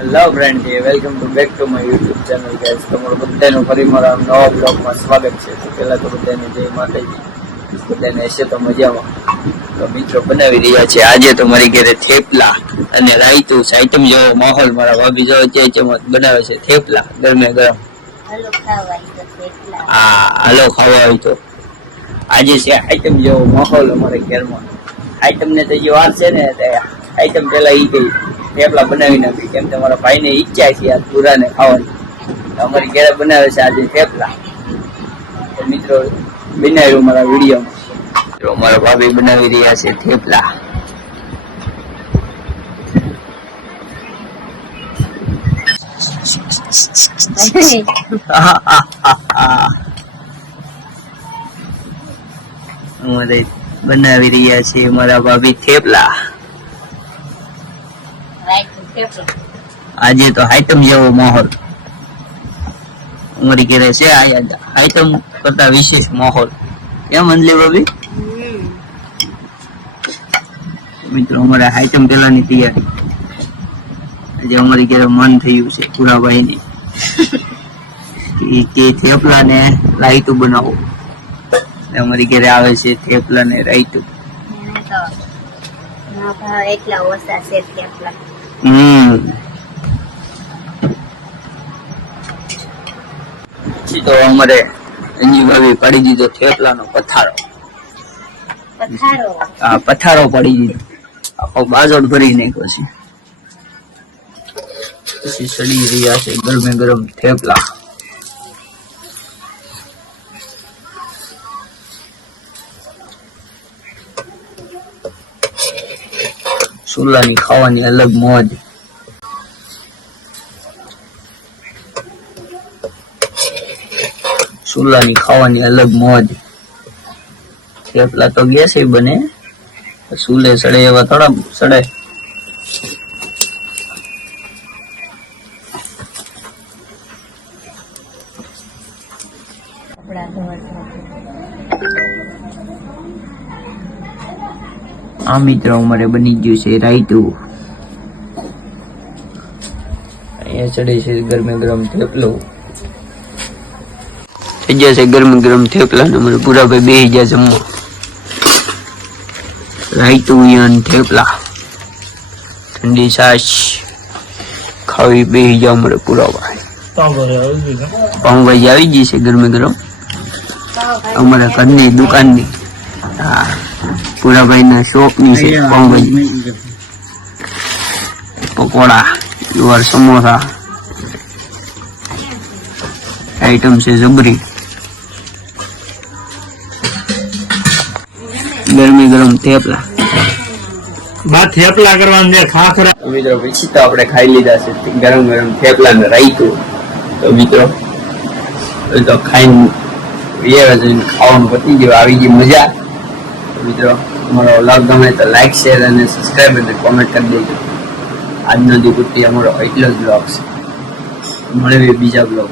Hello friend, welcome to back to my YouTube channel guys. તમારું બધાનું ફરી મારા નવા બ્લોગમાં સ્વાગત છે. તો પહેલા તો બધાને જય માતાજી, બધાને હશે તો મજામાં. તો મિત્રો બનાવી રહ્યા છે આજે તો મારી ઘરે થેપલા અને રાયતું આઈટમ જેવો માહોલ. મારા ભાભી જો ચમચ બનાવે છે થેપલા ગરમે ગરમ. હાલો ખાવા હોય તો આજે છે આઈટમ જેવો માહોલ અમારા ઘરમાં. આઈટમ ને તો જે વાર છે ને આઈટમ પેલા ઈ ગઈ થેપલા બનાવી નાખી, કેમ કે મારા ભાઈ ને ઈચ્છા છે આ પૂરા ને ખાવાની. અમારી ઘરે બનાવે છે આજે થેપલા. તો મિત્રો બનાવ્યું મારા વિડીયોમાં. તો મારા ભાભી બનાવી રહ્યા છે થેપલા. અમારે બનાવી રહ્યા છે મારા ભાભી થેપલા. આજે તો આઈટમ જેવો માહોલ અમારી ઘરે છે. આઈટમ કરતા વિશેષ માહોલ. કેમ અંજલી ભાભી? મિત્રો અમારે આઈટમ પેલાની તૈયારી. આજે અમારી ઘરે મન થયું છે પુરાભાઈ ની કે થેપલા ને રાયતું બનાવો. અમારી ઘરે આવે છે થેપલા ને રાયતું. એટલા ઓછા છે થેપલા. તો અમારે અંજી ભાભી પાડી દીધો થેપલાનો પથારો. પથારો પાડી દીધો, આખો બાજોટ ભરી નાખ્યો છે. પછી સડી રહ્યા છે ગરમે ગરમ થેપલા. સુલાની ખાવાની અલગ મોજ. સુલાની ખાવાની અલગ મોજ. થેપલા તો ગેસે બને, સુલે સડે એવા થોડા સડે. આ મિત્રો અમારે બની ગયું છે રાયતું. અહીંયા ચડે છે ગરમે ગરમ થેપલું. થઈ ગયા છે ગરમ ગરમ થેપલા ને અમારે પૂરાભાઈ બેસી ગયા જમવા. રાયતું યન થેપલા ઠંડી છાશ ખાવી બેસી ગયા અમારે પૂરાભાઈ. પાઉંભાજી આવી ગઈ છે ગરમે ગરમ અમારા ઘરની દુકાનની. હા, પૂરાભાઈ ના શોપ ની છે પાઉંભાજી. પકોડા, જુવાર, સમોસા આઈટમ છે જબરી. ગરમી ગરમ થેપલા. થેપલા કરવાના ખાખરા. મિત્રો પછી તો આપણે ખાઈ લીધા છે ગરમ ગરમ થેપલા ને રાયતું. તો મિત્રો તો ખાઈને ખાવાનું પતી ગયું, આવી ગઈ મજા. મિત્રો અમારો વ્લોગ ગમે તો લાઈક, શેર અને સબસ્ક્રાઈબ અને કોમેન્ટ કરી દેજો. આજનો દિવસ અમારો એટલો જ વ્લોગ છે. મળે બીજા વ્લોગ.